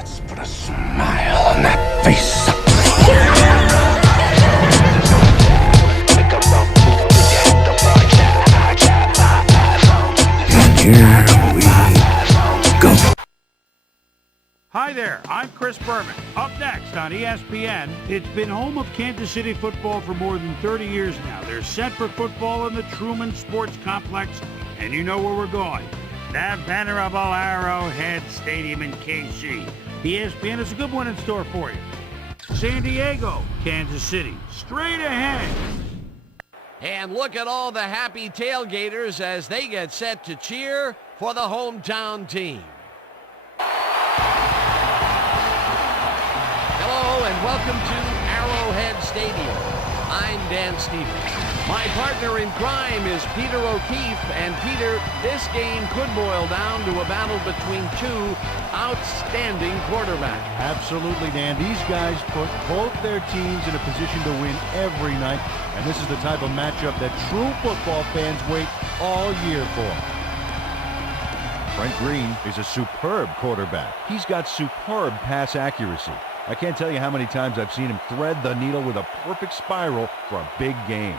Let's put a smile on that face. Here we go. Hi there, I'm Chris Berman. Up next on ESPN, it's been home of Kansas City football for more than 30 years now. They're set for football in the Truman Sports Complex, and you know where we're going. That venerable Arrowhead Stadium in KC. ESPN has a good one in store for you. San Diego, Kansas City, straight ahead. And look at all the happy tailgaters as they get set to cheer for the hometown team. Hello and welcome to Arrowhead Stadium. I'm Dan Stevens. My partner in crime is Peter O'Keefe. And Peter, this game could boil down to a battle between two outstanding quarterbacks. Absolutely, Dan. These guys put both their teams in a position to win every night. And this is the type of matchup that true football fans wait all year for. Brent Green is a superb quarterback. He's got superb pass accuracy. I can't tell you how many times I've seen him thread the needle with a perfect spiral for a big game.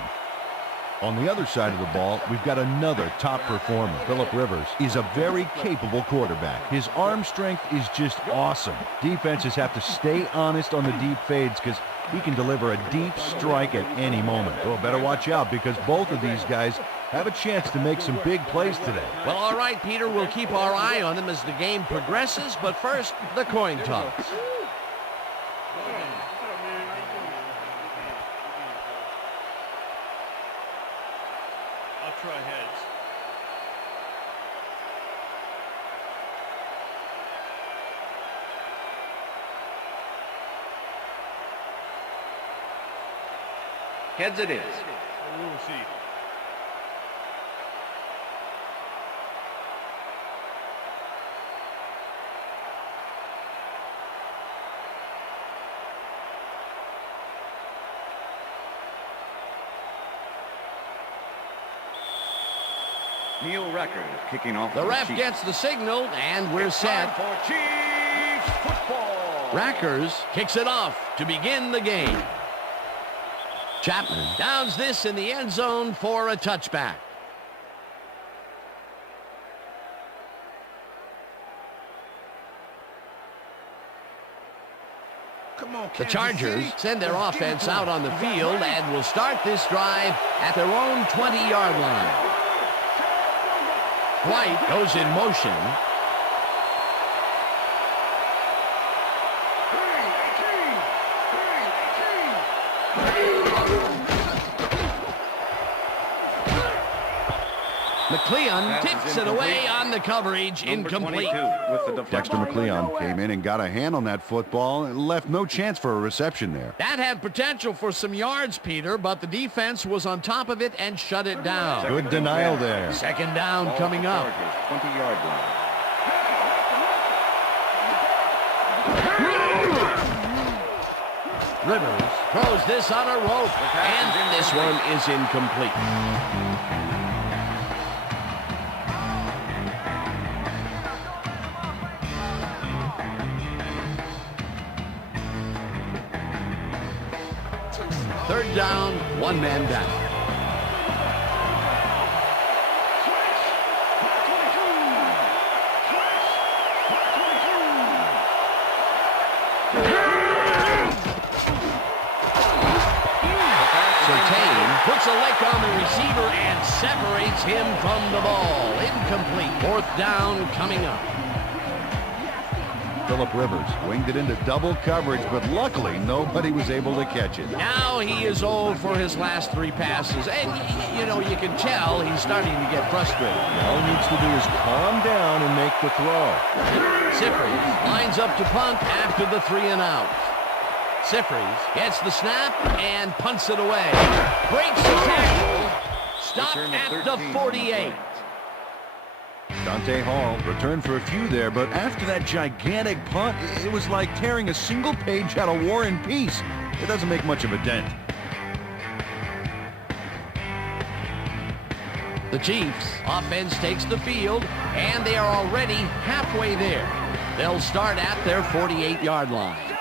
On the other side of the ball, we've got another top performer. Phillip Rivers is a very capable quarterback. His arm strength is just awesome. Defenses have to stay honest on the deep fades because he can deliver a deep strike at any moment. Oh, better watch out because both of these guys have a chance to make some big plays today. Well, all right, Peter, we'll keep our eye on them as the game progresses, but first, the coin toss. I'll try heads. Heads it is. We will see. Neil Record kicking off. The ref Chiefs. gets the signal, and we're set. For Chiefs football. Rackers kicks it off to begin the game. Chapman downs this in the end zone for a touchback. The Chargers send their offense out on the field and will start this drive at their own 20-yard line. White goes in motion. McLeon tips it away on the coverage, incomplete. Dexter McLeon came in and got a hand on that football and left no chance for a reception there. That had potential for some yards, Peter, but the defense was on top of it and shut it down. Good denial there. Second down coming up. 20-yard line. Rivers throws this on a rope, and this one is incomplete. Third down, one man down. Puts a lick on the receiver and separates him from the ball. Incomplete. Fourth down coming up. Phillip Rivers winged it into double coverage, but luckily nobody was able to catch it. Now he is 0 for his last three passes. And, you know, you can tell he's starting to get frustrated. All he needs to do is calm down and make the throw. Sifries lines up to punt after the 3-and-out. Sifries gets the snap and punts it away. Breaks the tackle. Stopped at the 48. Dante Hall returned for a few there, but after that gigantic punt, it was like tearing a single page out of War and Peace. It doesn't make much of a dent. The Chiefs offense takes the field, and they are already halfway there. They'll start at their 48-yard line.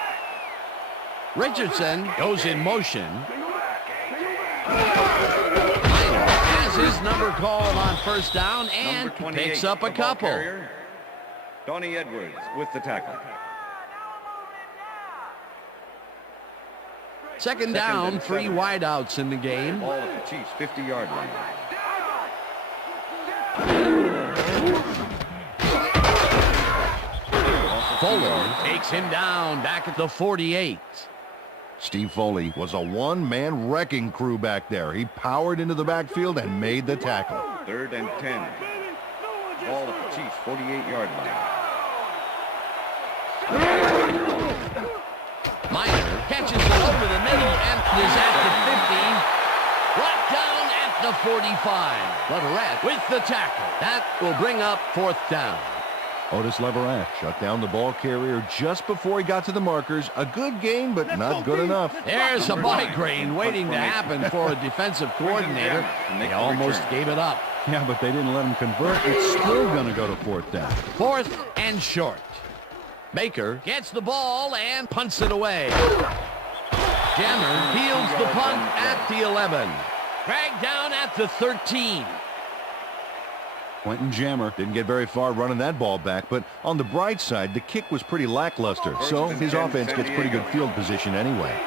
Richardson goes in motion. Minor has his number called on first down and picks up a couple. Donnie Edwards with the tackle. Second down, 3 wideouts in the game. Ball at the Chiefs' 50-yard line. Foley takes him down back at the 48. Steve Foley was a one-man wrecking crew back there. He powered into the backfield and made the tackle. 3rd and 10. Ball at the Chiefs' 48-yard line. Minor catches it over the middle and is at the 50. Brought down at the 45. Leverett with the tackle. That will bring up 4th down. Otis Leverett shut down the ball carrier just before he got to the markers. A good gain, but not good enough. There's a migraine waiting to happen for a defensive coordinator. They almost gave it up. Yeah, but they didn't let him convert. It's still going to go to 4th down. 4th and short. Baker gets the ball and punts it away. Jammer fields the punt at the 11. Dragged down at the 13. Quentin Jammer didn't get very far running that ball back, but on the bright side, the kick was pretty lackluster, so his offense gets pretty good field position anyway.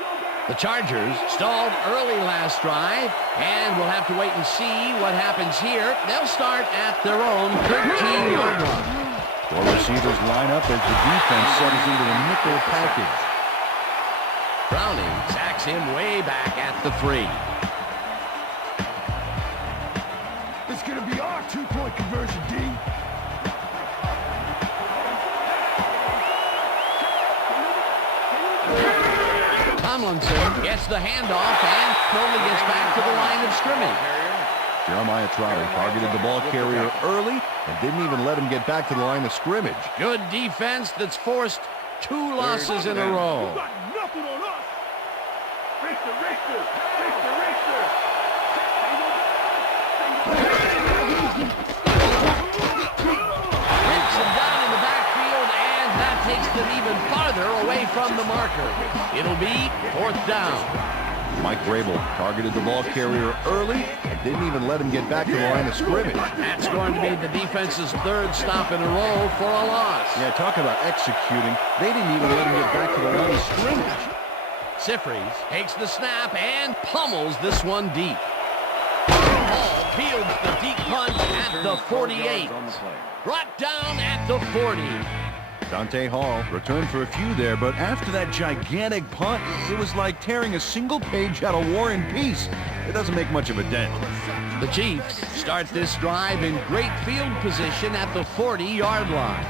The Chargers stalled early last drive, and we'll have to wait and see what happens here. They'll start at their own 13-yard line. 4 receivers line up as the defense settles into a nickel package. Browning sacks him way back at the 3. It's going to be our 2-point conversion, D. Tomlinson gets the handoff and only gets back to the line of scrimmage. Jeremiah Trotter targeted the ball carrier early and didn't even let him get back to the line of scrimmage. Good defense that's forced 2 losses in a row. Nothing on us. Richter. Hits him down in the backfield, and that takes them even farther away from the marker. It'll be 4th down. Mike Vrabel targeted the ball carrier early and didn't even let him get back to the line of scrimmage. That's going to be the defense's 3rd stop in a row for a loss. Yeah, talk about executing. They didn't even let him get back to the line of scrimmage. Sifries takes the snap and pummels this one deep. Hall fields the deep punt at the 48. Brought down at the 40. Dante Hall returned for a few there, but after that gigantic punt, it was like tearing a single page out of War and Peace. It doesn't make much of a dent. The Chiefs start this drive in great field position at the 40-yard line.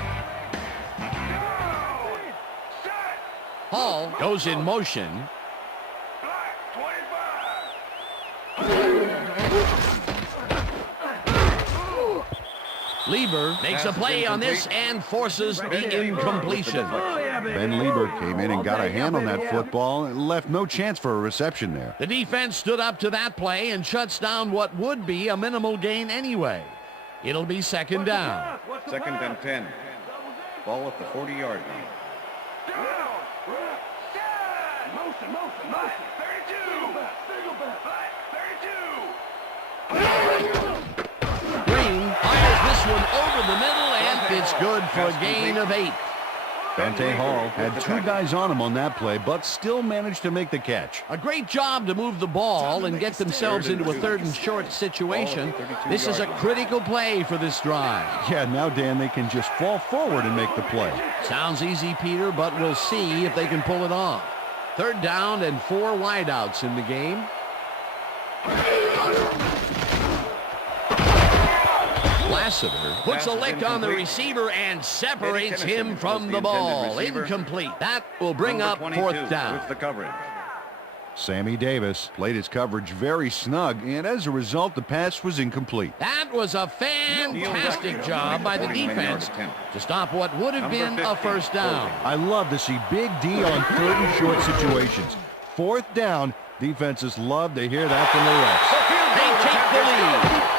Hall goes in motion. Lieber makes a play on this and forces the incompletion. Ben Lieber came in and got a hand on that football and left no chance for a reception there. The defense stood up to that play and shuts down what would be a minimal gain anyway. It'll be 2nd down. 2nd and 10. Ball at the 40-yard line. Green fires this one over the middle, and it's good for a gain of 8. Dante Hall had 2 guys on him on that play, but still managed to make the catch. A great job to move the ball and get themselves into a 3rd and short situation. This is a critical play for this drive. Yeah, now, Dan, they can just fall forward and make the play. Sounds easy, Peter, but we'll see if they can pull it off. 3rd down and 4 wideouts in the game. Lassiter puts a lick on the receiver and separates him from the ball. Incomplete. That will bring up 4th down. With the coverage. Sammy Davis played his coverage very snug, and as a result, the pass was incomplete. That was a fantastic job by the defense to stop what would have been a 1st down. I love to see Big D on 3rd and short situations. 4th down, defenses love to hear that from the refs. They take the lead.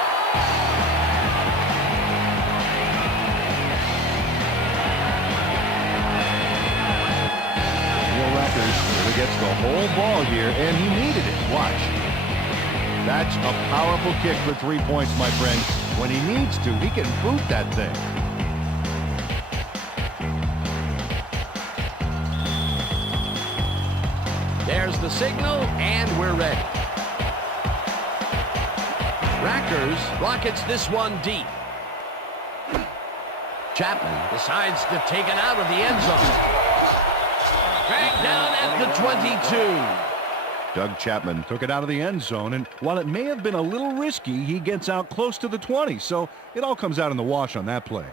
Akers really gets the whole ball here, and he needed it. Watch. That's a powerful kick for 3 points, my friend. When he needs to, he can boot that thing. There's the signal, and we're ready. Rackers rockets this one deep. Chapman decides to take it out of the end zone. Dragged down at the 22. Doug Chapman took it out of the end zone, and while it may have been a little risky, he gets out close to the 20, so it all comes out in the wash on that play.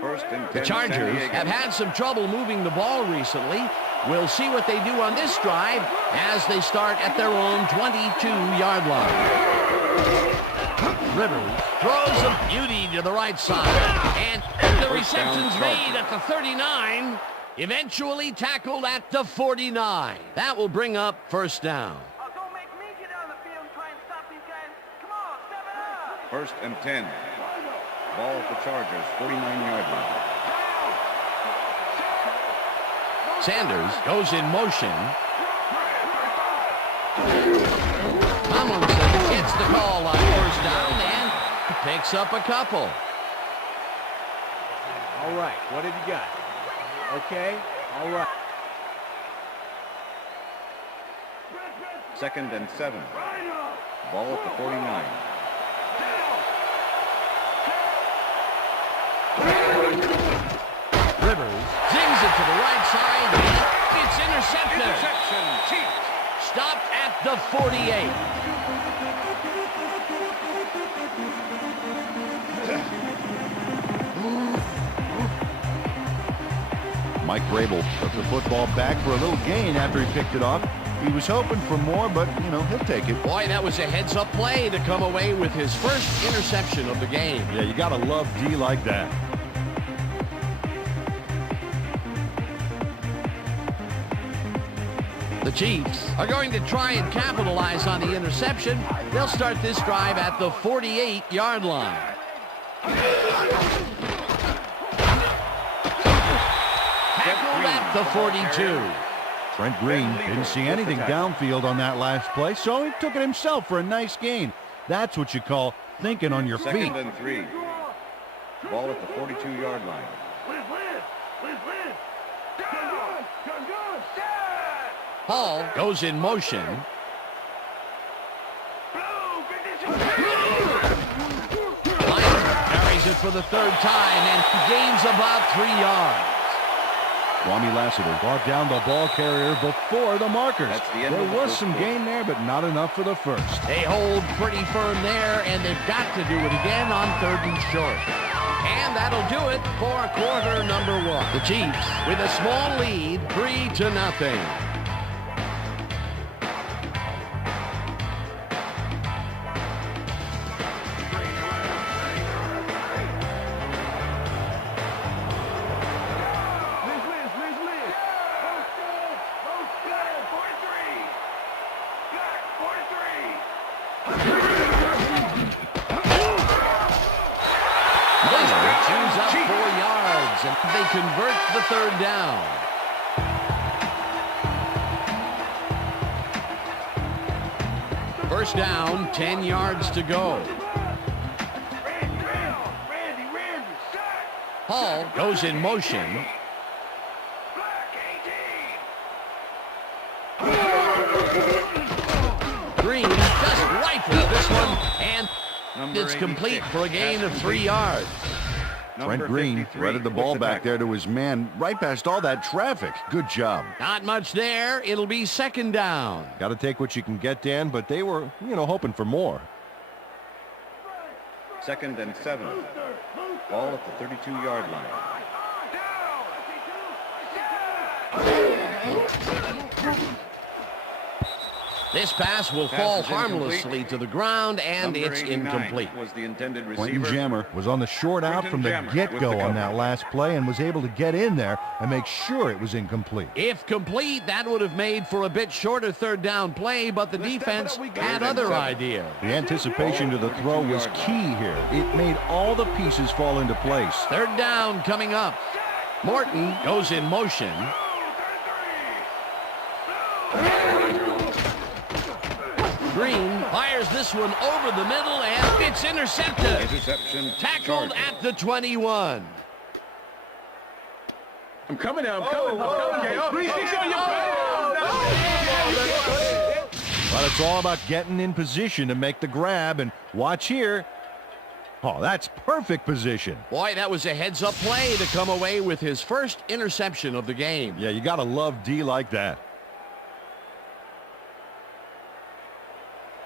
First and 10, The Chargers have had some trouble moving the ball recently. We'll see what they do on this drive as they start at their own 22-yard line. Rivers throws a beauty to the right side, and the reception's made at the 39, eventually tackled at the 49. That will bring up first down. Don't make me get on the field and try and stop these guys. Come on, step it up. First and 10. Ball at the Chargers, 49-yard line. Sanders goes in motion. Tomlinson gets the call on first down and picks up a couple. All right, what have you got? Okay, all right. Second and 7. Ball at the 49. Rivers zings it to the right side. It's intercepted. Interception. Stopped at the 48. Mike Vrabel took the football back for a little gain after he picked it off. He was hoping for more, but, he'll take it. Boy, that was a heads-up play to come away with his first interception of the game. Yeah, you got to love D like that. The Chiefs are going to try and capitalize on the interception. They'll start this drive at the 48-yard line. Tackled at the 42. Trent Green didn't see anything downfield on that last play, so he took it himself for a nice gain. That's what you call thinking on your feet. Second and 3. Ball at the 42-yard line. Hall goes in motion. Carries it for the third time and gains about 3 yards. Kwame Lassiter brought down the ball carrier before the markers. That's the end there of the was first some quarter. gain there, but not enough for the first. They hold pretty firm there, and they've got to do it again on 3rd and short. And that'll do it for quarter number 1. The Chiefs with a small lead, 3-0. And they convert the third down. First down, 10 yards to go. Hall goes in motion. Green just rifles this one, and it's complete for a gain of 3 yards. Trent Green threaded the ball back there to his man right past all that traffic. Good job. Not much there. It'll be second down. Got to take what you can get, Dan, but they were, hoping for more. Second and 7. Ball at the 32-yard line. This pass will fall harmlessly to the ground, and it's incomplete. Was the intended Quentin receiver. Jammer was on the short out from the get-go on that last play and was able to get in there and make sure it was incomplete. If complete, that would have made for a bit shorter third down play, but the defense had other ideas. The anticipation to the throw was key here. It made all the pieces fall into place. Third down coming up. Morton goes in motion. Green fires this one over the middle, and it's intercepted. Interception. Tackled Chargers. at the 21. I'm coming now. I'm coming. Okay. Well, it's all about getting in position to make the grab, and watch here. Oh, that's perfect position. Boy, that was a heads-up play to come away with his first interception of the game. Yeah, you got to love D like that.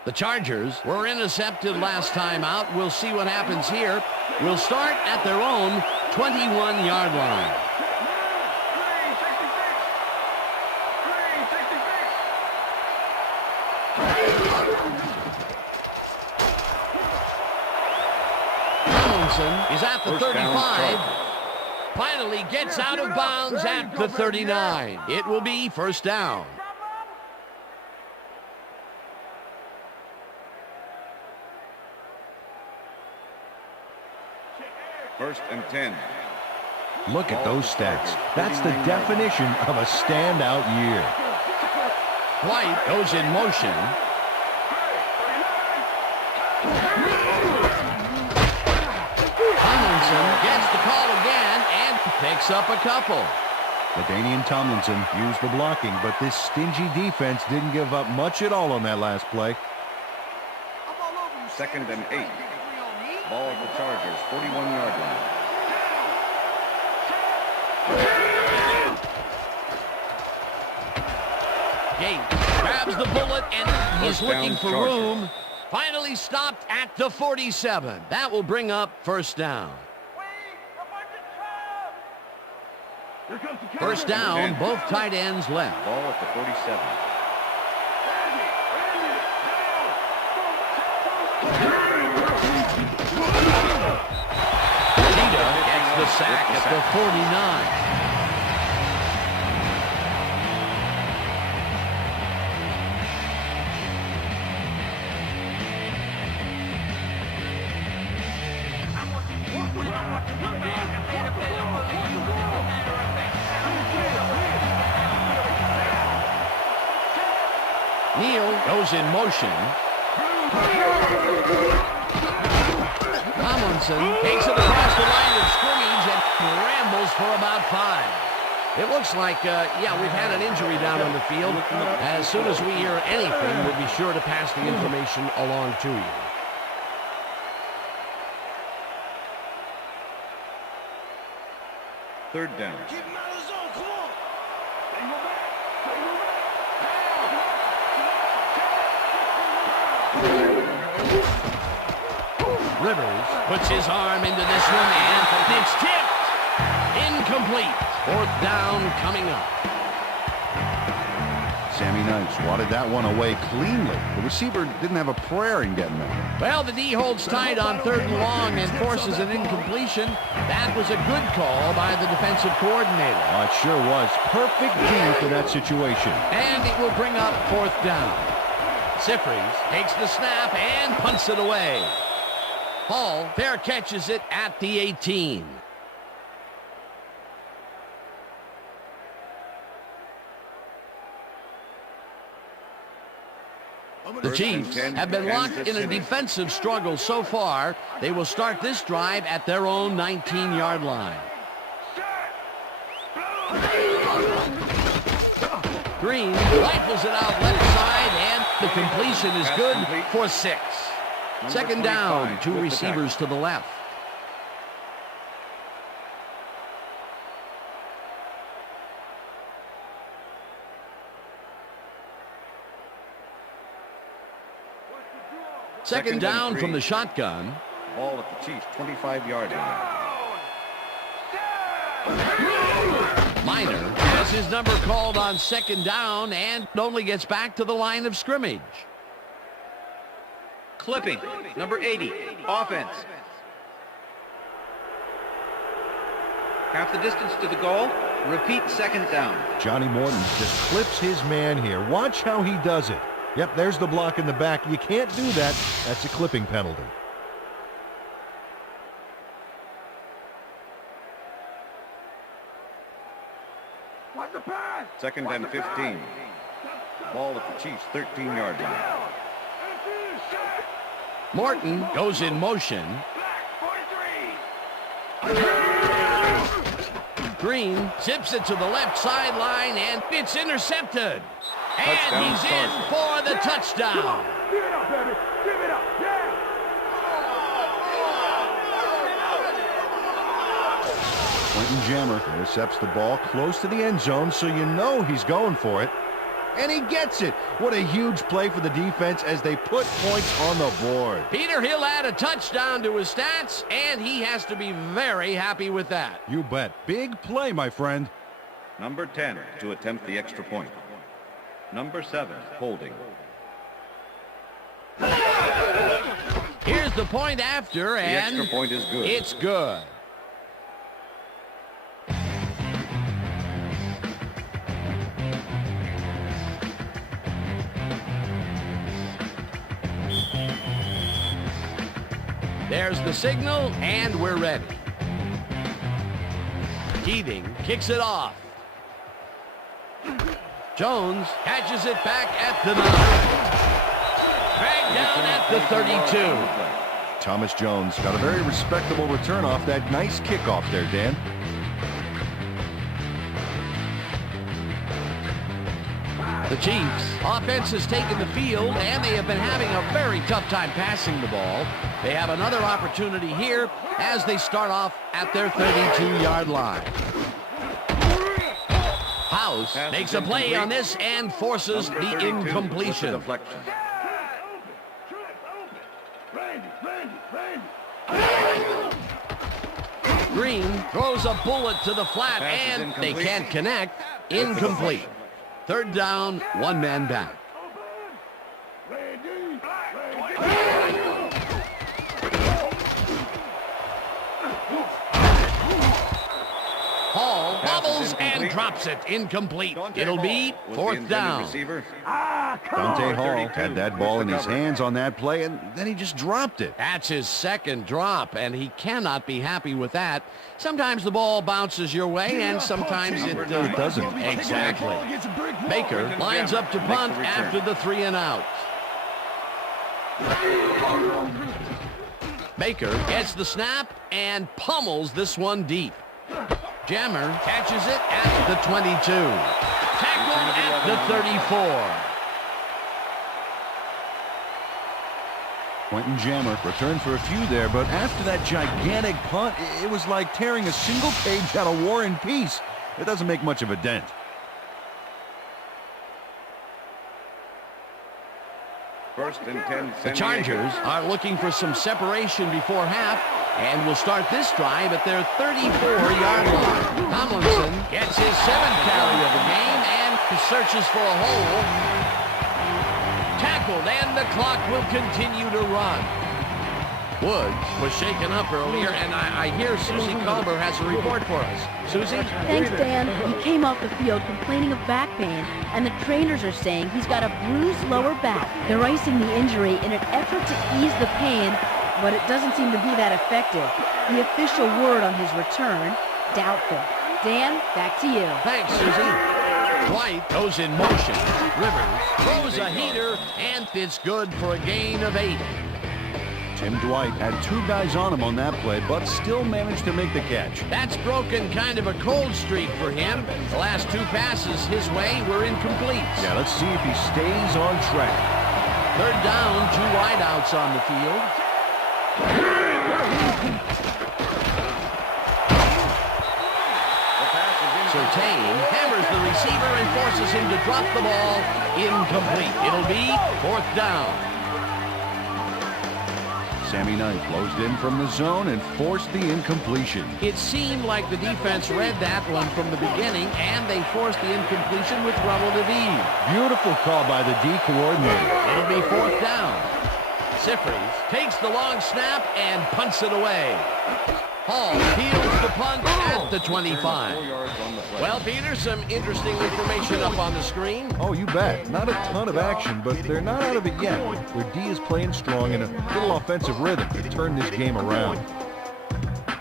The Chargers were intercepted last time out. We'll see what happens here. We'll start at their own 21-yard line. Tomlinson is at the First down, 35. Chargers. Finally gets out of bounds at the 39. It will be first down. First and 10. Look at those stats. That's the definition of a standout year. White goes in motion. Tomlinson gets the call again and picks up a couple. LaDainian Tomlinson used the blocking, but this stingy defense didn't give up much at all on that last play. Second and 8. Ball at the Chargers, 41-yard line. Gates grabs the bullet and he's First down, looking for Chargers. room. Finally stopped at the 47. That will bring up first down. First down, both tight ends left. Ball at the 47. Cheetah gets the sack at the 49. Neal goes in motion. Tomlinson takes it across the line of scrimmage and rambles for about 5. It looks like, yeah, we've had an injury down on the field. As soon as we hear anything, we'll be sure to pass the information along to you. Third down. Rivers puts his arm into this one, and it's tipped. Incomplete. Fourth down coming up. Sammy Nice wadded that one away cleanly. The receiver didn't have a prayer in getting that. Well, the D holds tight on 3rd and long and forces an incompletion. That was a good call by the defensive coordinator. Oh, it sure was. Perfect D for that situation. And it will bring up 4th down. Sifries takes the snap and punts it away. Hall fair catches it at the 18. The Chiefs have been locked in a defensive struggle so far. They will start this drive at their own 19-yard line. Green rifles it out left side, and the completion is good for 6. Second down, 2 receivers to the left. Second down from the shotgun. Ball at the Chiefs, 25-yard line. Minor has his number called on second down and only gets back to the line of scrimmage. Clipping, number 80, offense. Half the distance to the goal. Repeat second down. Johnny Morton just clips his man here. Watch how he does it. Yep, there's the block in the back. You can't do that. That's a clipping penalty. What's the pass? Second and 15. Ball at the Chiefs' 13-yard line. Morton goes in motion. Green zips it to the left sideline, and it's intercepted. And Touchdown, he's in for the touchdown. Give it up, baby. Give it up. Yeah. Quentin Jammer intercepts the ball close to the end zone, so you know he's going for it. And he gets it. What a huge play for the defense as they put points on the board. Peter, he'll add a touchdown to his stats, and he has to be very happy with that. You bet. Big play, my friend. Number 10 to attempt the extra point. Number 7, holding. Here's the point after, and The extra point is good. it's good. There's the signal, and we're ready. Keating kicks it off. Jones catches it back at the 9. Dragged down at the 32. Thomas Jones got a very respectable return off that nice kickoff there, Dan. The Chiefs' offense has taken the field, and they have been having a very tough time passing the ball. They have another opportunity here as they start off at their 32-yard line. House makes a play on this and forces the incompletion. Green throws a bullet to the flat, and they can't connect. Incomplete. Third down, one man back. Hall bobbles and drops it. Incomplete. It'll be fourth down. Dante Hall had that ball in his hands on that play, and then he just dropped it. That's his second drop, and he cannot be happy with that. Sometimes the ball bounces your way, and sometimes it doesn't. Exactly. Baker lines up to punt after the 3 and out. Baker gets the snap and pummels this one deep. Jammer catches it at the 22. Tackled at the 34. Quentin Jammer returned for a few there, but after that gigantic punt, it was like tearing a single page out of War and Peace. It doesn't make much of a dent. First and 10. The Chargers are looking for some separation before half and will start this drive at their 34-yard line. Tomlinson gets his 7th carry of the game and searches for a hole. Tackled, and the clock will continue to run. Woods was shaken up earlier, and I hear Susie Culber has a report for us. Susie? Thanks, Dan. He came off the field complaining of back pain, and the trainers are saying he's got a bruised lower back. They're icing the injury in an effort to ease the pain, but it doesn't seem to be that effective. The official word on his return, doubtful. Dan, back to you. Thanks, Susie. White goes in motion. Rivers throws a heater, and it's good for a gain of 8. Tim Dwight had 2 guys on him on that play, but still managed to make the catch. That's broken kind of a cold streak for him. The last 2 passes his way were incomplete. Yeah, let's see if he stays on track. Third down, 2 wideouts on the field. Surtain hammers the receiver and forces him to drop the ball. Incomplete. It'll be fourth down. Sammy Knight closed in from the zone and forced the incompletion. It seemed like the defense read that one from the beginning, and they forced the incompletion with relative ease. Beautiful call by the D coordinator. It'll be fourth down. Siffreds takes the long snap and punts it away. Hall fields the punt at the 25. Well, Peter, some interesting information up on the screen. Oh, you bet. Not a ton of action, but they're not out of it yet. Their D is playing strong in a little offensive rhythm to turn this game around.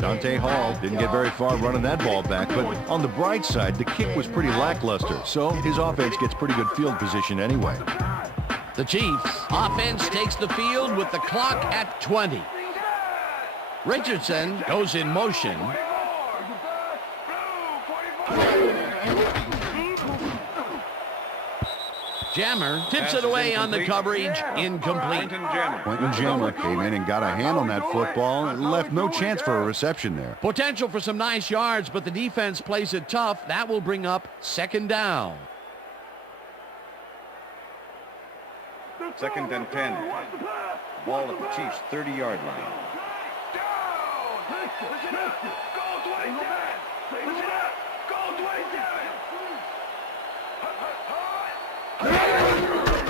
Dante Hall didn't get very far running that ball back, but on the bright side, the kick was pretty lackluster, so his offense gets pretty good field position anyway. The Chiefs offense takes the field with the clock at 20. Richardson goes in motion. Jammer tips it away on the coverage. Incomplete. Quentin Jammer came in and got a hand on that football and left no chance for a reception there. Potential for some nice yards, but the defense plays it tough. That will bring up second down. 2nd and 10. Ball at the Chiefs' 30-yard line.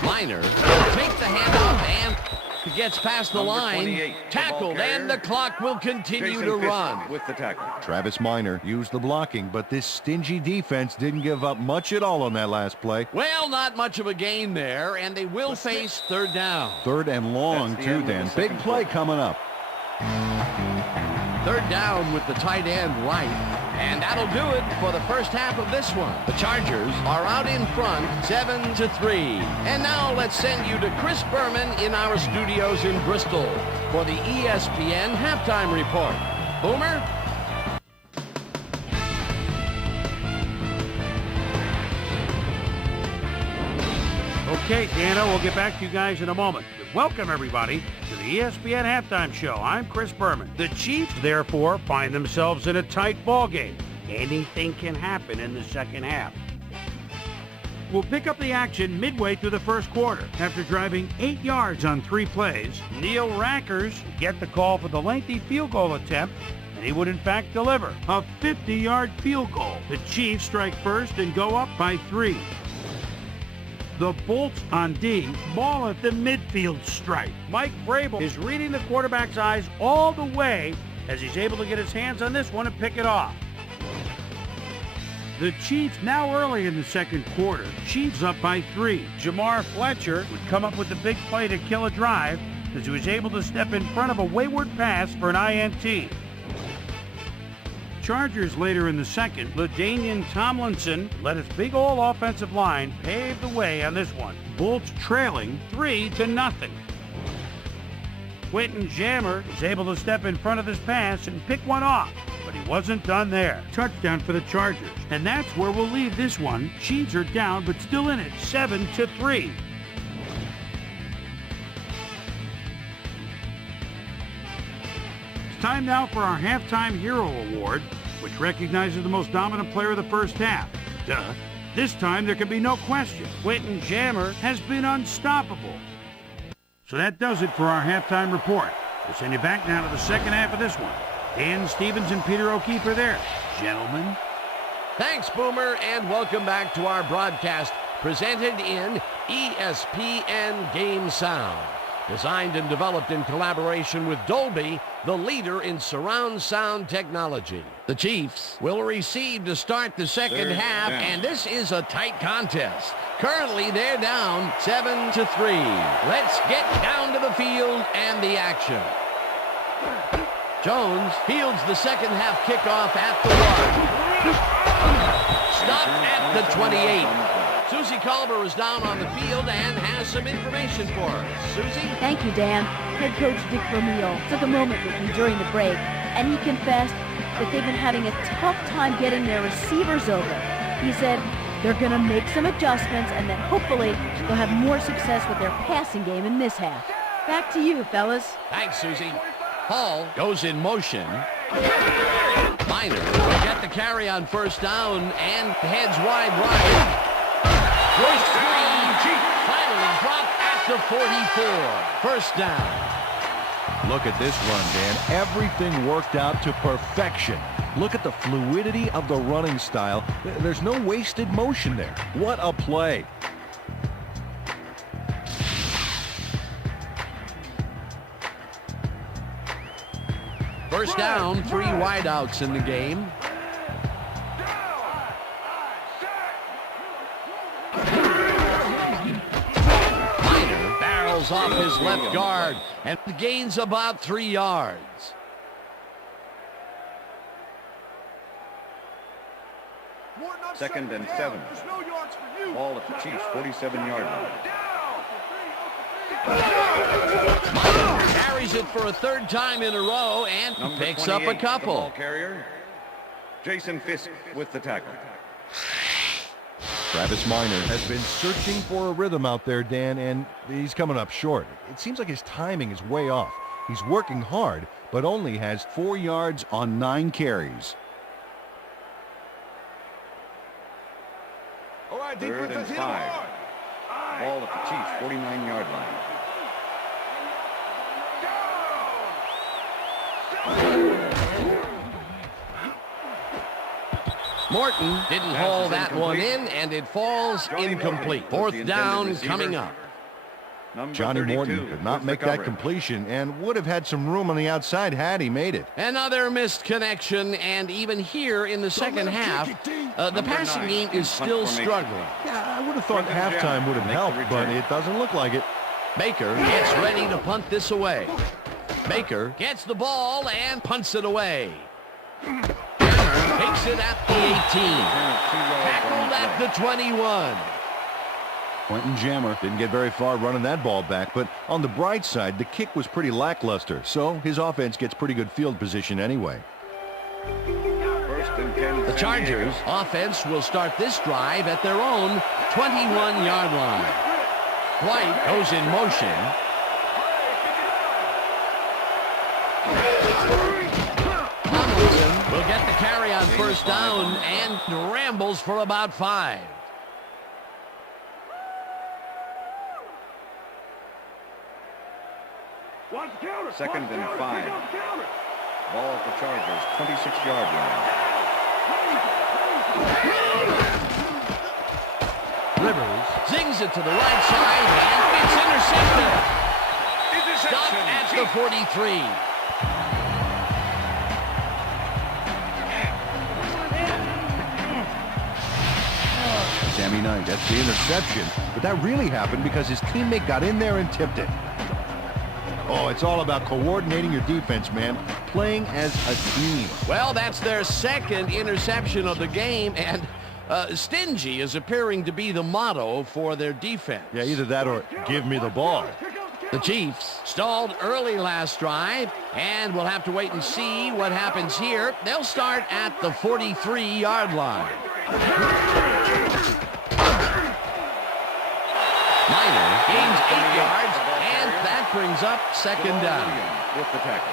Minor takes the handoff and he gets past the line. Tackled, and the clock will continue to run. With the tackle. Travis Minor used the blocking, but this stingy defense didn't give up much at all on that last play. Well, not much of a gain there, and they will face third down. 3rd and long, too, Dan. Big play coming up. Third down with the tight end right. And that'll do it for the first half of this one. The Chargers are out in front, 7-3. And now let's send you to Chris Berman in our studios in Bristol for the ESPN halftime report. Boomer? Okay, Dana, we'll get back to you guys in a moment. Welcome, everybody, to the ESPN Halftime Show. I'm Chris Berman. The Chiefs, therefore, find themselves in a tight ball game. Anything can happen in the second half. We'll pick up the action midway through the first quarter. After driving 8 yards on 3 plays, Neil Rackers get the call for the lengthy field goal attempt, and he would in fact deliver a 50-yard field goal. The Chiefs strike first and go up by 3. The Bolts on D ball at the midfield stripe. Mike Vrabel is reading the quarterback's eyes all the way as he's able to get his hands on this one and pick it off. The Chiefs now early in the second quarter. Chiefs up by 3. Jamar Fletcher would come up with the big play to kill a drive as he was able to step in front of a wayward pass for an INT. Chargers later in the second, LaDainian Tomlinson let his big old offensive line pave the way on this one. Bolts trailing 3-0. Quentin Jammer is able to step in front of this pass and pick one off, but he wasn't done there. Touchdown for the Chargers, and that's where we'll leave this one. Chiefs are down, but still in it, 7-3. Time now for our Halftime Hero Award, which recognizes the most dominant player of the first half. Duh. This time there can be no question. Quentin Jammer has been unstoppable. So that does it for our halftime report. We'll send you back now to the second half of this one. Dan Stevens and Peter O'Keefe are there. Gentlemen. Thanks, Boomer, and welcome back to our broadcast presented in ESPN Game Sound. Designed and developed in collaboration with Dolby, the leader in surround sound technology. The Chiefs will receive to start the second half, and this is a tight contest. Currently, they're down 7-3. Let's get down to the field and the action. Jones fields the second half kickoff at the 1. Stopped at the 28. Susie Culver is down on the field and has some information for us. Susie? Thank you, Dan. Head coach Dick Vermeil took a moment with me during the break, and he confessed that they've been having a tough time getting their receivers open. He said they're going to make some adjustments and that hopefully they'll have more success with their passing game in this half. Back to you, fellas. Thanks, Susie. Hall goes in motion. Minor will get the carry on first down and heads wide right. First down, finally dropped at the 44. First down. Look at this run, Dan. Everything worked out to perfection. Look at the fluidity of the running style. There's no wasted motion there. What a play. First down, 3 wideouts in the game. Minor barrels off his left guard and gains about 3 yards. Second and 7. Ball at the Chiefs' 47-yard line. Carries it for a third time in a row and Number picks up a 28, the couple. ball carrier, Jason Fisk with the tackle. Travis Minor has been searching for a rhythm out there, Dan, and he's coming up short. It seems like his timing is way off. He's working hard, but only has 4 yards on 9 carries. All right, Third and 5. Ball at the Chiefs' 49-yard line. Morton didn't Pass haul is that one incomplete. in, and it falls Johnny incomplete. Morton was the Fourth intended down receiver. coming up. Number Johnny 32 Morton could not with the make that coverage. completion and would have had some room on the outside had he made it. Another missed connection, and even here in the second half, the Number passing 9 game in is punt still formation. struggling. Yeah, I would have thought Brendan halftime would have Jammer helped, makes the but return. it doesn't look like it. Baker gets ready to punt this away. Baker gets the ball and punts it away. Jammer takes it at the 18. Tackled at the 21. Quentin Jammer didn't get very far running that ball back, but on the bright side, the kick was pretty lackluster, so his offense gets pretty good field position anyway. First and 10. The Chargers offense will start this drive at their own 21-yard line. White goes in motion. Tomlinson will get the carry on first down and rambles for about 5. Second and 5. Ball at the Chargers' 26-yard line. Rivers zings it to the right side, and it's intercepted. Stopped at the 43. Sammy Knight, that's the interception, but that really happened because his teammate got in there and tipped it. Oh, it's all about coordinating your defense, man. Playing as a team. Well, that's their second interception of the game, and stingy is appearing to be the motto for their defense. Yeah, either that or give me the ball. The Chiefs stalled early last drive, and we'll have to wait and see what happens here. They'll start at the 43-yard line. Minor gains 8 yards, and that brings up second down. With the tackle.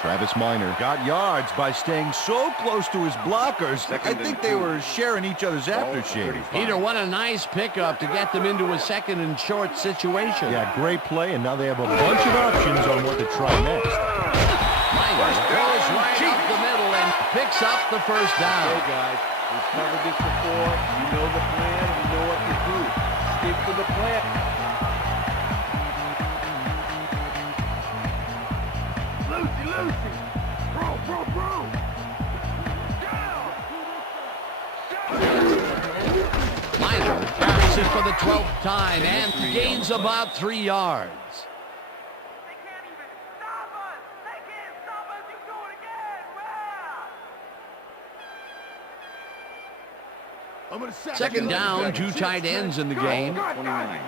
Travis Minor got yards by staying so close to his blockers. I think they were sharing each other's aftershave. Peter, what a nice pickup to get them into a second and short situation. Yeah, great play, and now they have a bunch of options on what to try next. Minor goes right up the middle and picks up the first down. Hey, guys, we've covered this before. You know the plan. You know what to do. Stick to the plan. Lucy. Bro. Minor carries it for the 12th time and gains about 3 yards. They can't even stop us. They can't stop us. You do it again. Wow. I'm gonna sack Second you. down, 2 tight ends in the game. 29.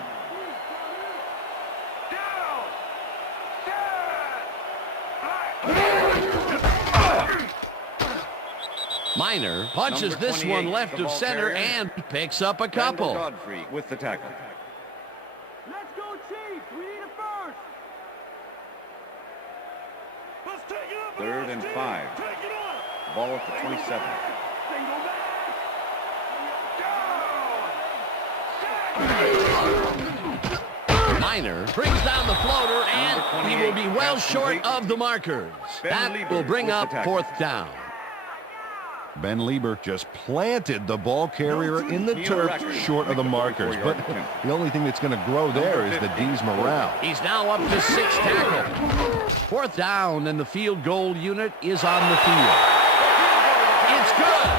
Minor punches Number this one 28, left the of ball center carrier. and picks up a Randall couple. Godfrey with the tackle. Let's go, Chiefs. We need it first. Let's take it up. Third and 5. Take it up. Ball at the 27. Single back. Minor brings down the floater, and he will be well short of the markers. That will bring up fourth down. Ben Lieber just planted the ball carrier in the turf short of the markers. But the only thing that's going to grow there is the D's morale. He's now up to 6 tackles. Fourth down, and the field goal unit is on the field. It's good.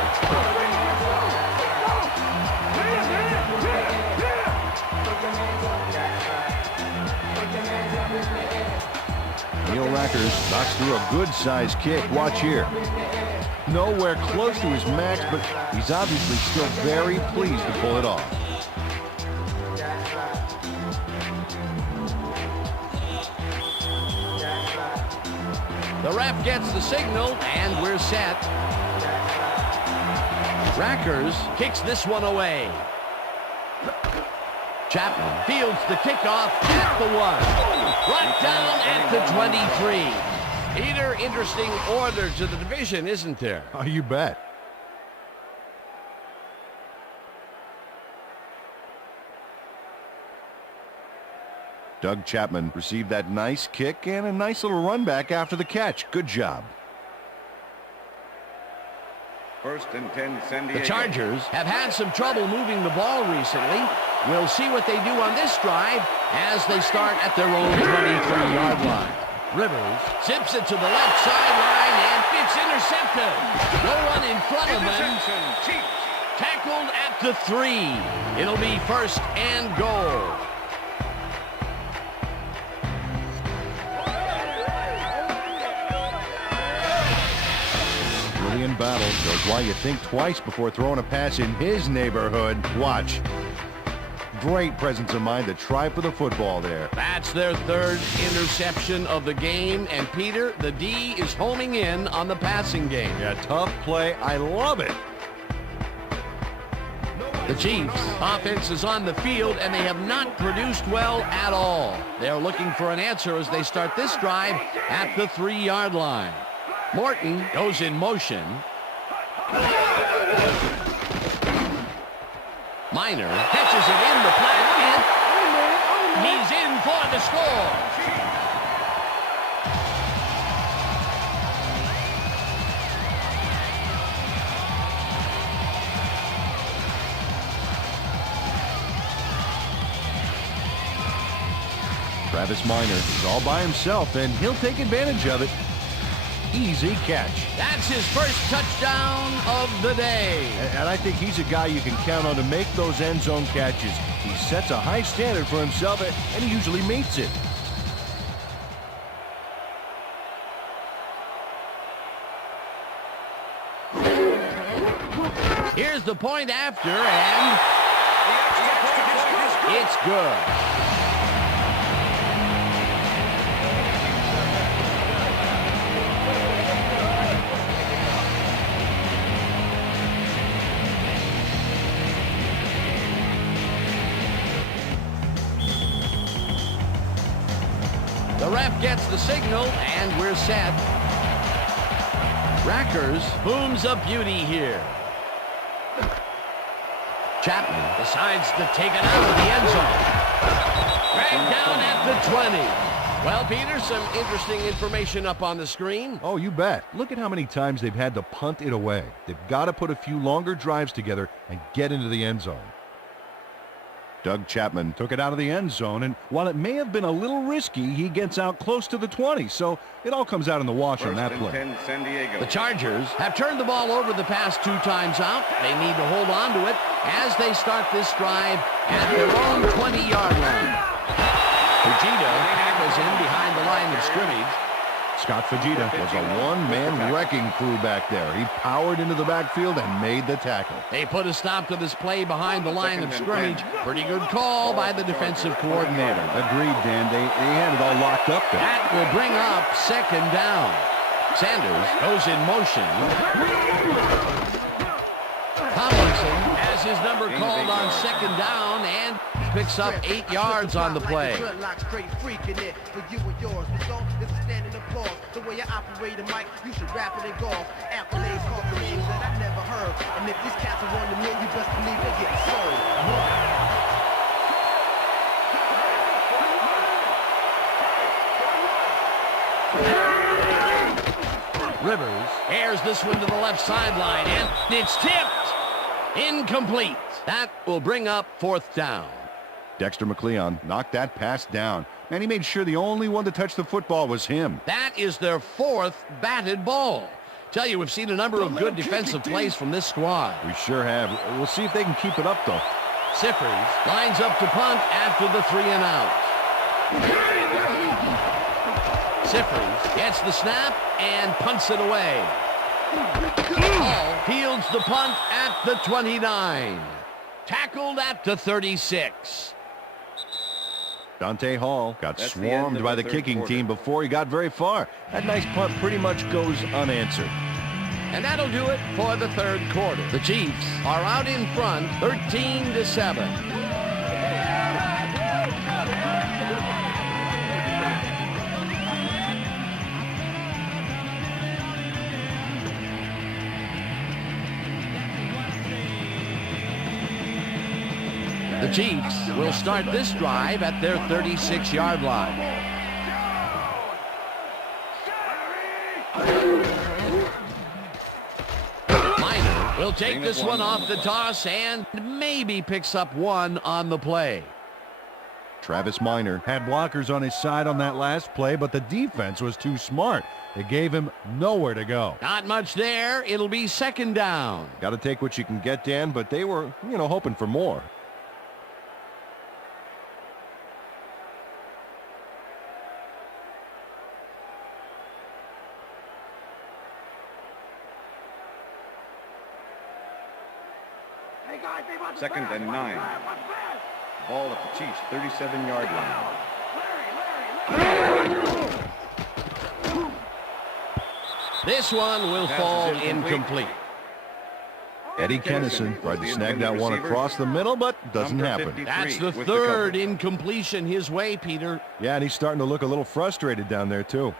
Neil Rackers knocks through a good-sized kick. Watch here. Nowhere close to his max, but he's obviously still very pleased to pull it off. The ref gets the signal, and we're set. Rackers kicks this one away. Chapman fields the kickoff at the 1. Brought down at the 23. Peter, interesting order to the division, isn't there? Oh, you bet. Doug Chapman received that nice kick and a nice little run back after the catch. Good job. 1st and 10, San Diego. The Chargers have had some trouble moving the ball recently. We'll see what they do on this drive as they start at their own 23-yard line. Rivers zips it to the left sideline, and it's intercepted. No one in front of him. Tackled at the 3. It'll be 1st and goal. In battle shows why you think twice before throwing a pass in his neighborhood. Watch. Great presence of mind to try for the football there. That's their 3rd interception of the game, and Peter, the D is homing in on the passing game. Yeah, tough play. I love it. The Chiefs offense is on the field, and they have not produced well at all. They're looking for an answer as they start this drive at the 3-yard line. Morton goes in motion. Minor catches it in the flat, and he's in for the score. Travis Minor is all by himself, and he'll take advantage of it. Easy catch. That's his first touchdown of the day. And I think he's a guy you can count on to make those end zone catches. He sets a high standard for himself, and he usually meets it. Here's the point after, and it's good. The ref gets the signal, and we're set. Rackers booms a beauty here. Chapman decides to take it out of the end zone. Right down at the 20. Well, Peter, some interesting information up on the screen. Oh, you bet. Look at how many times they've had to punt it away. They've got to put a few longer drives together and get into the end zone. Doug Chapman took it out of the end zone, and while it may have been a little risky, he gets out close to the 20, so it all comes out in the wash on that play. 10, San Diego. The Chargers have turned the ball over the past 2 times out. They need to hold on to it as they start this drive at their own 20-yard line. Fujita tackles in behind the line of scrimmage. Scott Fujita was a one-man wrecking crew back there. He powered into the backfield and made the tackle. They put a stop to this play behind the line of scrimmage. Pretty good call by the defensive coordinator. Agreed, Dan. They had it all locked up there. That will bring up 2nd down. Sanders goes in motion. Tomlinson has his number called on 2nd down and picks up 8 yards on the play. The way I operate a mic, you should rap it and golf. Accolades, call for names that I never heard. And if these cats are on the mill, you best believe they get served. Rivers airs this one to the left sideline, and it's tipped. Incomplete. That will bring up 4th down. Dexter McLeon knocked that pass down, and he made sure the only one to touch the football was him. That is their 4th batted ball. Tell you, we've seen a number of good defensive plays from this squad. We sure have. We'll see if they can keep it up, though. Siffers lines up to punt after the 3 and out. Siffers gets the snap and punts it away. Hall fields the punt at the 29. Tackled at the 36. Dante Hall got That's the end swarmed of by the the third kicking quarter. team before he got very far. That nice punt pretty much goes unanswered. And that'll do it for the third quarter. The Chiefs are out in front, 13-7. The Chiefs will start this drive at their 36-yard line. Minor will take this one off the toss and maybe picks up one on the play. Travis Minor had blockers on his side on that last play, but the defense was too smart. It gave him nowhere to go. Not much there. It'll be second down. Got to take what you can get, Dan, but they were, hoping for more. Second and 9. Ball at the Chiefs' 37-yard line. This one will fall incomplete. Eddie Kennison tried to snag that one across the middle, but doesn't happen. That's the third incompletion his way, Peter. Yeah, and he's starting to look a little frustrated down there, too.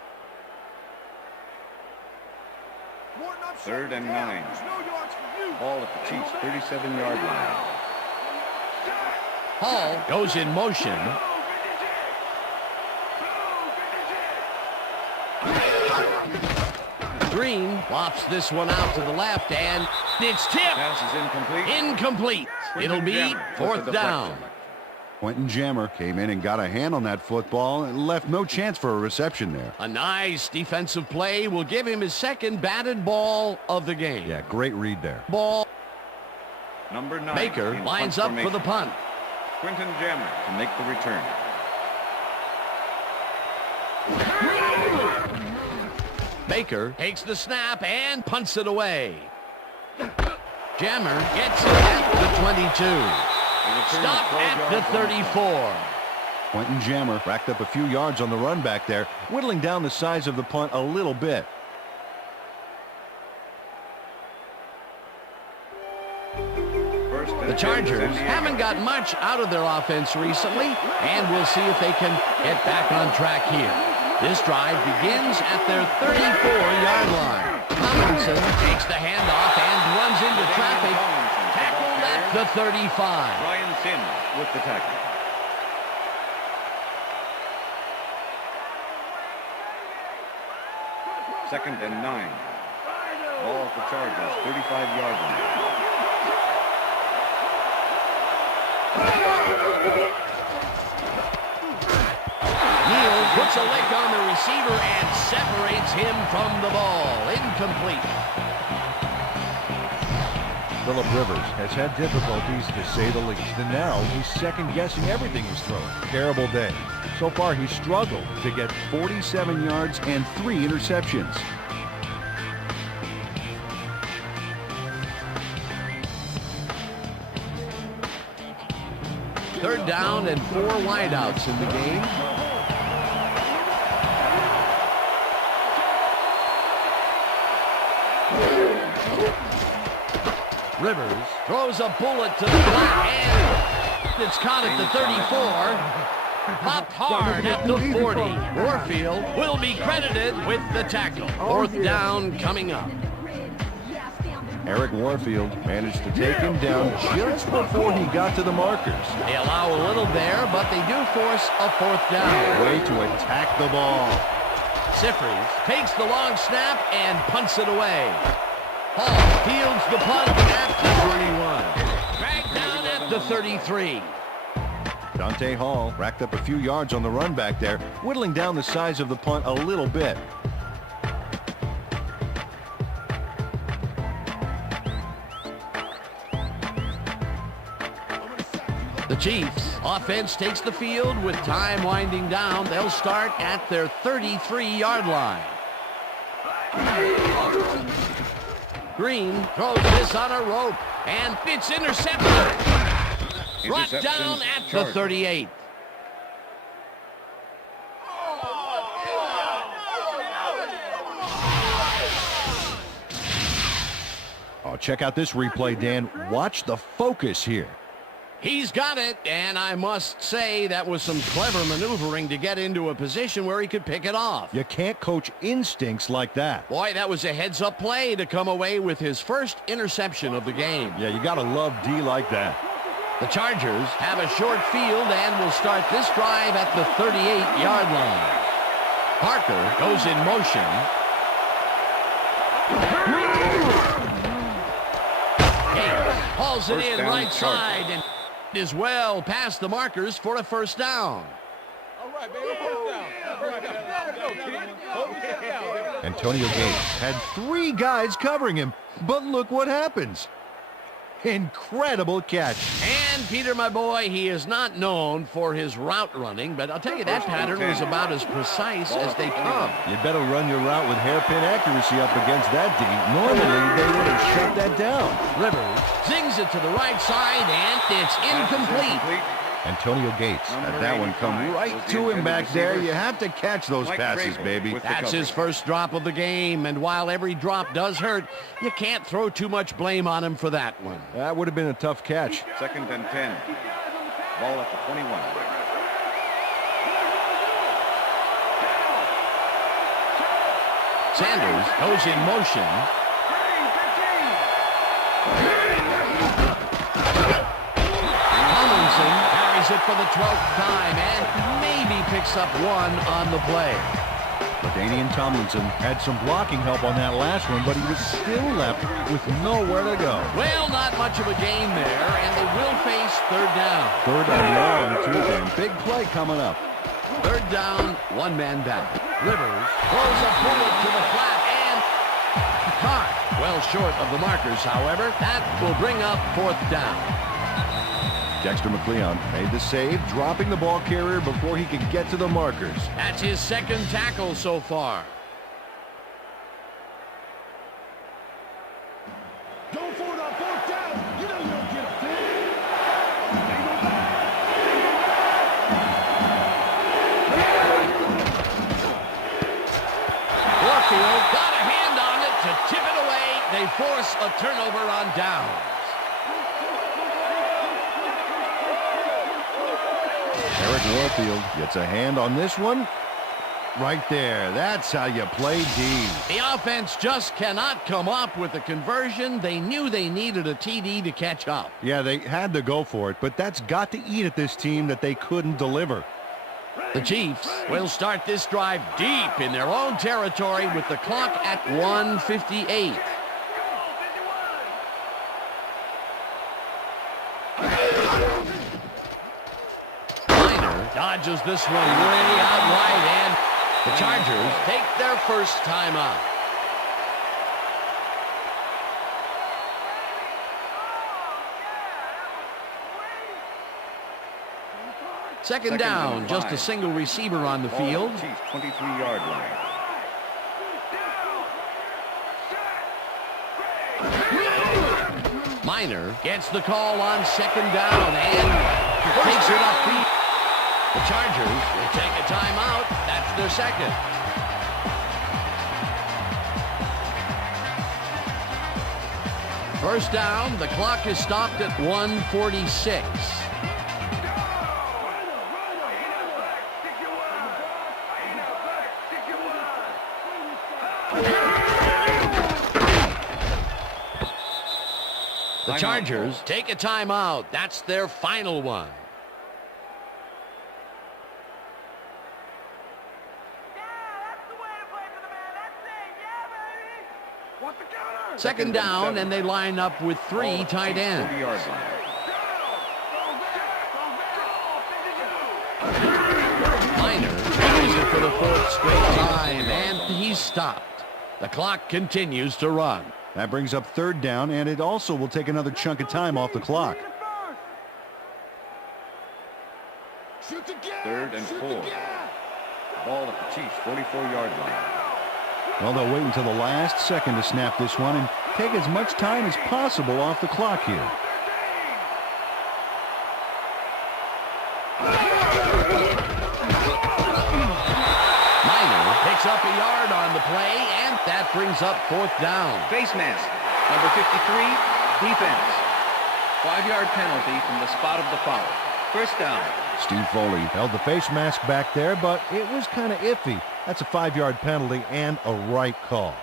Third and 9. Ball at the Chiefs' 37-yard line. Hall goes in motion. Green flops this one out to the left, and it's tipped. Pass is incomplete. Incomplete. It'll be fourth down. Quentin Jammer came in and got a hand on that football and left no chance for a reception there. A nice defensive play will give him his second batted ball of the game. Yeah, great read there. Ball. Number 9. Baker lines up for the punt. Quentin Jammer to make the return. Baker takes the snap and punts it away. Jammer gets it at the 22. Stop at the 34. Quentin Jammer racked up a few yards on the run back there, whittling down the size of the punt a little bit. The Chargers haven't got much out of their offense recently, and we'll see if they can get back on track here. This drive begins at their 34-yard line. Tomlinson takes the handoff and runs into traffic. Tackled at the 35. Brian Sims with the tackle. Second and 9. Ball at the Chargers' 35-yard line. Neal puts a lick on the receiver and separates him from the ball. Incomplete. Phillip Rivers has had difficulties, to say the least, and now he's second-guessing everything he's thrown. Terrible day. So far, he's struggled to get 47 yards and 3 interceptions. Third down and 4 wideouts in the game. Rivers throws a bullet to the flat, and it's caught at the 34. Popped hard at the 40. Warfield will be credited with the tackle. Fourth down coming up. Eric Warfield managed to take him down just before he got to the markers. They allow a little there, but they do force a fourth down. Way to attack the ball. Sifries takes the long snap and punts it away. Hall fields the punt at the 31. Dragged down at the 33. Dante Hall racked up a few yards on the run back there, whittling down the size of the punt a little bit. The Chiefs offense takes the field with time winding down. They'll start at their 33-yard line. Green throws this on a rope, and it's intercepted. Brought down at the 38. Oh, check out this replay, Dan. Watch the focus here. He's got it, and I must say that was some clever maneuvering to get into a position where he could pick it off. You can't coach instincts like that. Boy, that was a heads-up play to come away with his first interception of the game. Yeah, you got to love D like that. The Chargers have a short field and will start this drive at the 38-yard line. Parker goes in motion. Gates hauls it in right side and is well past the markers for a first down. All right, baby, first down. Antonio Gates had 3 guys covering him, but look what happens. Incredible catch. And Peter, my boy, he is not known for his route running, but I'll tell you that pattern was about as precise as they come. You better run your route with hairpin accuracy up against that D. Normally, they would have shut that down. Rivers zings it to the right side, and it's incomplete. Antonio Gates had that one come right to him back there. You have to catch those passes, baby. That's his first drop of the game, and while every drop does hurt, you can't throw too much blame on him for that one. That would have been a tough catch. 2nd and 10. Ball at the 21. Sanders goes in motion. Tomlinson carries it for the 12th time and maybe picks up 1 on the play. LaDainian Tomlinson had some blocking help on that last one, but he was still left with nowhere to go. Well, not much of a gain there, and they will face 3rd down. 3rd and long, too, then. Big play coming up. 3rd down, 1 man down. Rivers throws a bullet to the flat and caught. Well short of the markers, however. That will bring up 4th down. Dexter McLeon made the save, dropping the ball carrier before he could get to the markers. That's his 2nd tackle so far. Go for it on 4th down. You know you don't get a pick. Warfield got a hand on it to tip it away. They force a turnover on downs. Eric Warfield gets a hand on this one. Right there. That's how you play D. The offense just cannot come up with a conversion. They knew they needed a TD to catch up. Yeah, they had to go for it, but that's got to eat at this team that they couldn't deliver. The Chiefs will start this drive deep in their own territory with the clock at 1:58. Dodges this one way out right, and the Chargers take their first time out. Second down, just a single receiver on the field. 23-yard line. Minor gets the call on 2nd down and takes it upfield. The Chargers will take a timeout. That's their 2nd. First down, the clock is stopped at 1:46. The Chargers take a timeout. That's their final one. Second down, and they line up with 3 tight ends. Minor throws it for the 4th straight time, and he's stopped. The clock continues to run. That brings up 3rd down, and it also will take another chunk of time off the clock. 3rd and 4. Ball at the Chiefs' 44-yard line. Well, they'll wait until the last second to snap this one and take as much time as possible off the clock here. Minor picks up a yard on the play, and that brings up 4th down. Face mask, number 53, defense. 5-yard penalty from the spot of the foul. First down. Steve Foley held the face mask back there, but it was kind of iffy. That's a 5-yard penalty and a right call.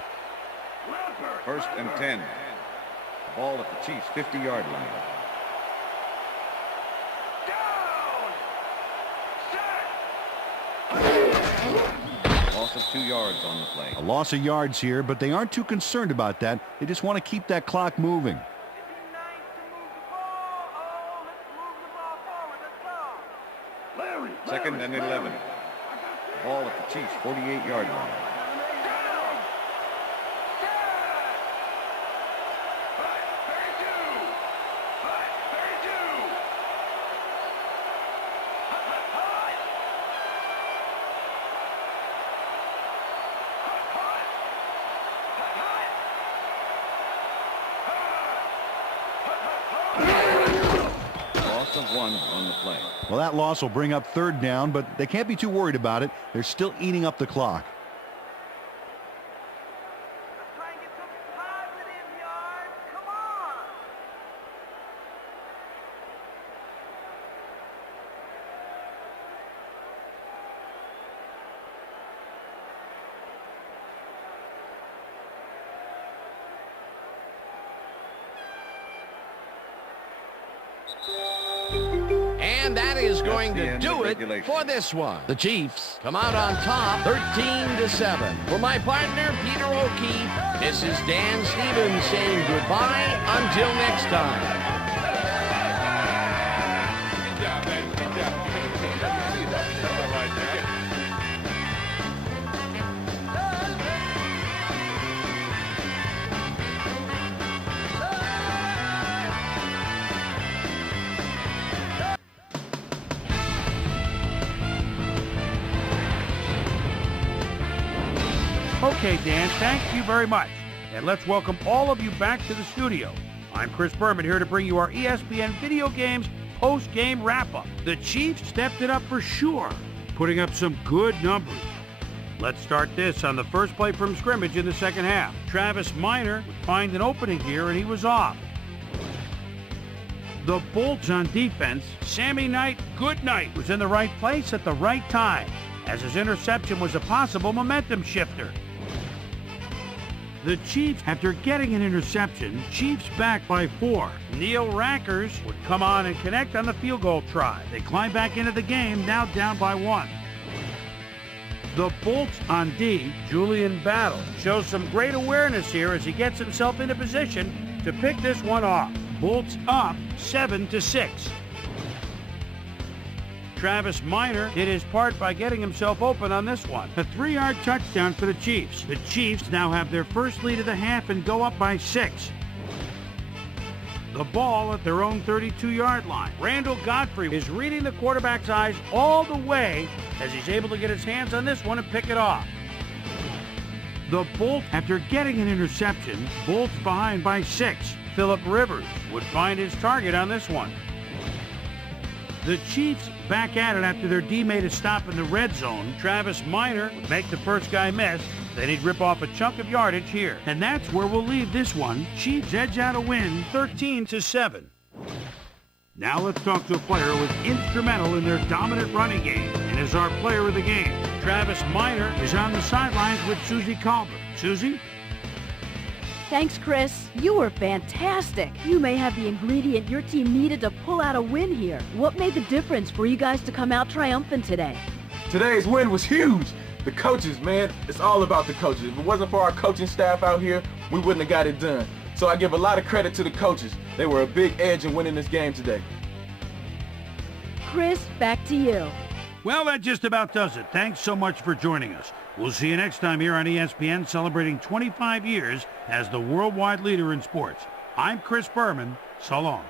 First and 10. Ball at the Chiefs' 50-yard line. Loss of 2 yards on the play. A loss of yards here, but they aren't too concerned about that. They just want to keep that clock moving. Second and 11. Ball at the Chiefs' 48-yard line. Loss of 1 on the play. Well, that loss will bring up 3rd down, but they can't be too worried about it. They're still eating up the clock. Let's try and get some positive yards. Come on. And that is going the to end do of it regulation. for this one. The Chiefs come out on top 13-7. For my partner, Peter O'Keefe, this is Dan Stevens saying goodbye until next time. Okay, Dan, thank you very much. And let's welcome all of you back to the studio. I'm Chris Berman here to bring you our ESPN Video Games post-game wrap-up. The Chiefs stepped it up for sure, putting up some good numbers. Let's start this on the first play from scrimmage in the second half. Travis Minor would find an opening here, and he was off. The Bolts on defense, Sammy Knight, good night, was in the right place at the right time, as his interception was a possible momentum shifter. The Chiefs, after getting an interception, Chiefs back by 4. Neil Rackers would come on and connect on the field goal try. They climb back into the game, now down by 1. The Bolts on D, Julian Battle, shows some great awareness here as he gets himself into position to pick this one off. Bolts up 7-6. Travis Minor did his part by getting himself open on this one. A 3-yard touchdown for the Chiefs. The Chiefs now have their first lead of the half and go up by 6. The ball at their own 32-yard line. Randall Godfrey is reading the quarterback's eyes all the way as he's able to get his hands on this one and pick it off. The Bolts, after getting an interception, Bolts behind by 6. Phillip Rivers would find his target on this one. The Chiefs back at it after their D made a stop in the red zone. Travis Minor would make the first guy miss. Then he'd rip off a chunk of yardage here. And that's where we'll leave this one. Chiefs edge out a win 13-7. Now let's talk to a player who was instrumental in their dominant running game and is our player of the game. Travis Minor is on the sidelines with Susie Calvert. Susie? Thanks, Chris. You were fantastic. You may have the ingredient your team needed to pull out a win here. What made the difference for you guys to come out triumphant today? Today's win was huge. The coaches, man, it's all about the coaches. If it wasn't for our coaching staff out here, we wouldn't have got it done. So I give a lot of credit to the coaches. They were a big edge in winning this game today. Chris, back to you. Well, that just about does it. Thanks so much for joining us. We'll see you next time here on ESPN, celebrating 25 years as the worldwide leader in sports. I'm Chris Berman. So long.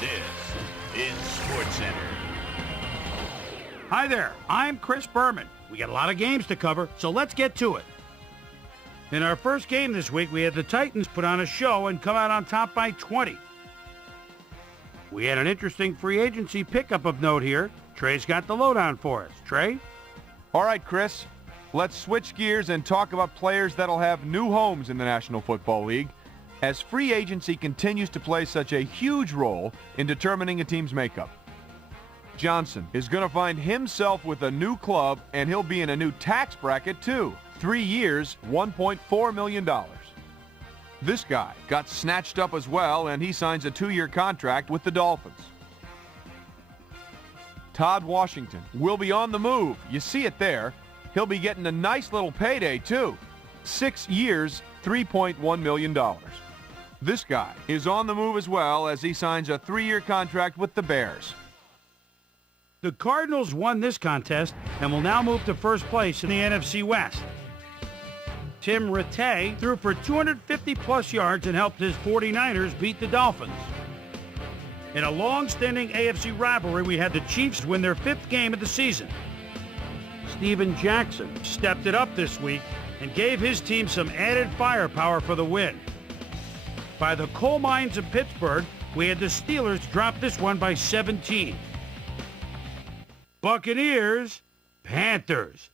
This Hi there, I'm Chris Berman. We got a lot of games to cover, so let's get to it. In our first game this week, we had the Titans put on a show and come out on top by 20. We had an interesting free agency pickup of note here. Trey's got the lowdown for us. Trey? All right, Chris. Let's switch gears and talk about players that'll have new homes in the National Football League, as free agency continues to play such a huge role in determining a team's makeup. Johnson is going to find himself with a new club, and he'll be in a new tax bracket too. 3 years, $1.4 million. This guy got snatched up as well, and he signs a 2-year contract with the Dolphins. Todd Washington will be on the move. You see it there. He'll be getting a nice little payday too. 6 years, $3.1 million. This guy is on the move as well, as he signs a 3-year contract with the Bears. The Cardinals won this contest and will now move to first place in the NFC West. Tim Rattay threw for 250-plus yards and helped his 49ers beat the Dolphins. In a long-standing AFC rivalry, we had the Chiefs win their 5th game of the season. Steven Jackson stepped it up this week and gave his team some added firepower for the win. By the coal mines of Pittsburgh, we had the Steelers drop this one by 17. Buccaneers, Panthers.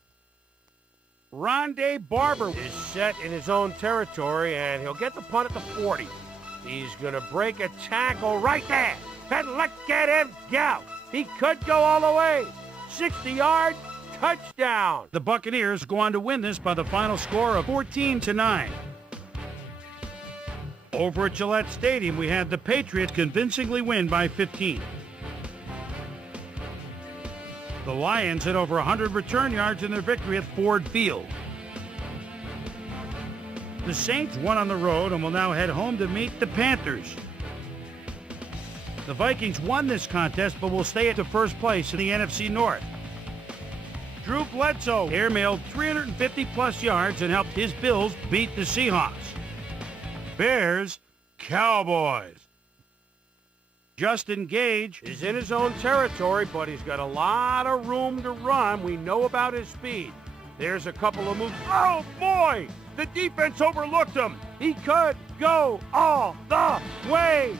Rondé Barber is set in his own territory, and he'll get the punt at the 40. He's going to break a tackle right there. And look at him go. He could go all the way. 60-yard touchdown. The Buccaneers go on to win this by the final score of 14-9. Over at Gillette Stadium, we had the Patriots convincingly win by 15. The Lions had over 100 return yards in their victory at Ford Field. The Saints won on the road and will now head home to meet the Panthers. The Vikings won this contest but will stay at the first place in the NFC North. Drew Bledsoe airmailed 350-plus yards and helped his Bills beat the Seahawks. Bears, Cowboys. Justin Gage is in his own territory, but he's got a lot of room to run. We know about his speed. There's a couple of moves. Oh, boy! The defense overlooked him. He could go all the way.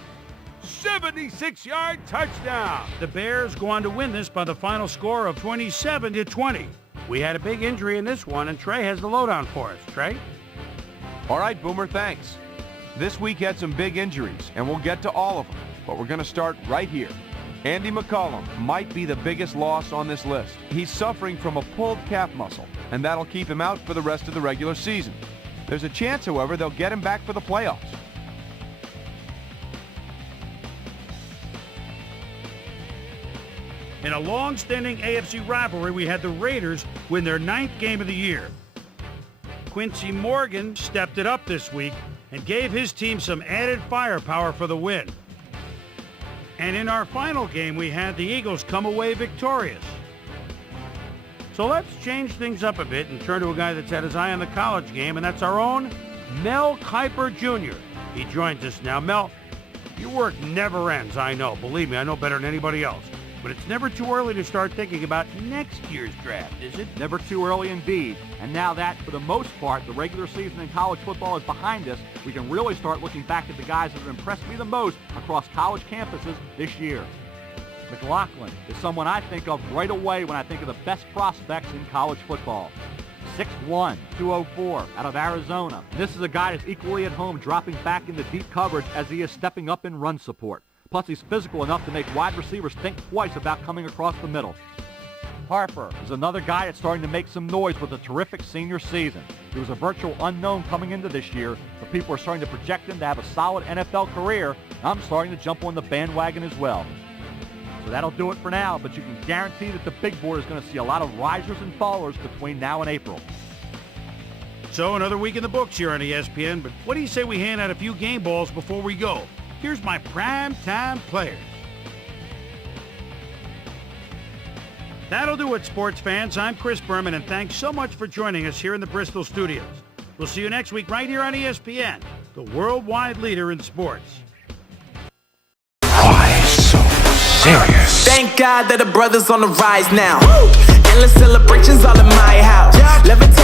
76-yard touchdown. The Bears go on to win this by the final score of 27-20. We had a big injury in this one, and Trey has the lowdown for us. Trey? All right, Boomer, thanks. This week had some big injuries, and we'll get to all of them. But we're going to start right here. Andy McCollum might be the biggest loss on this list. He's suffering from a pulled calf muscle, and that'll keep him out for the rest of the regular season. There's a chance, however, they'll get him back for the playoffs. In a long-standing AFC rivalry, we had the Raiders win their 9th game of the year. Quincy Morgan stepped it up this week and gave his team some added firepower for the win. And in our final game, we had the Eagles come away victorious. So let's change things up a bit and turn to a guy that's had his eye on the college game, and that's our own Mel Kiper Jr. He joins us now. Mel, your work never ends, I know. Believe me, I know better than anybody else. But it's never too early to start thinking about next year's draft, is it? Never too early indeed. And now that, for the most part, the regular season in college football is behind us, we can really start looking back at the guys that have impressed me the most across college campuses this year. McLaughlin is someone I think of right away when I think of the best prospects in college football. 6'1", 204, out of Arizona. This is a guy that's equally at home dropping back into deep coverage as he is stepping up in run support. Plus, he's physical enough to make wide receivers think twice about coming across the middle. Harper is another guy that's starting to make some noise with a terrific senior season. He was a virtual unknown coming into this year, but people are starting to project him to have a solid NFL career. I'm starting to jump on the bandwagon as well. So that'll do it for now, but you can guarantee that the big board is going to see a lot of risers and fallers between now and April. So another week in the books here on ESPN, but what do you say we hand out a few game balls before we go? Here's my primetime players. That'll do it, sports fans. I'm Chris Berman, and thanks so much for joining us here in the Bristol studios. We'll see you next week right here on ESPN, the worldwide leader in sports. Why so serious. Thank God that the brothers on the rise now. Endless celebrations all in my house. Levitate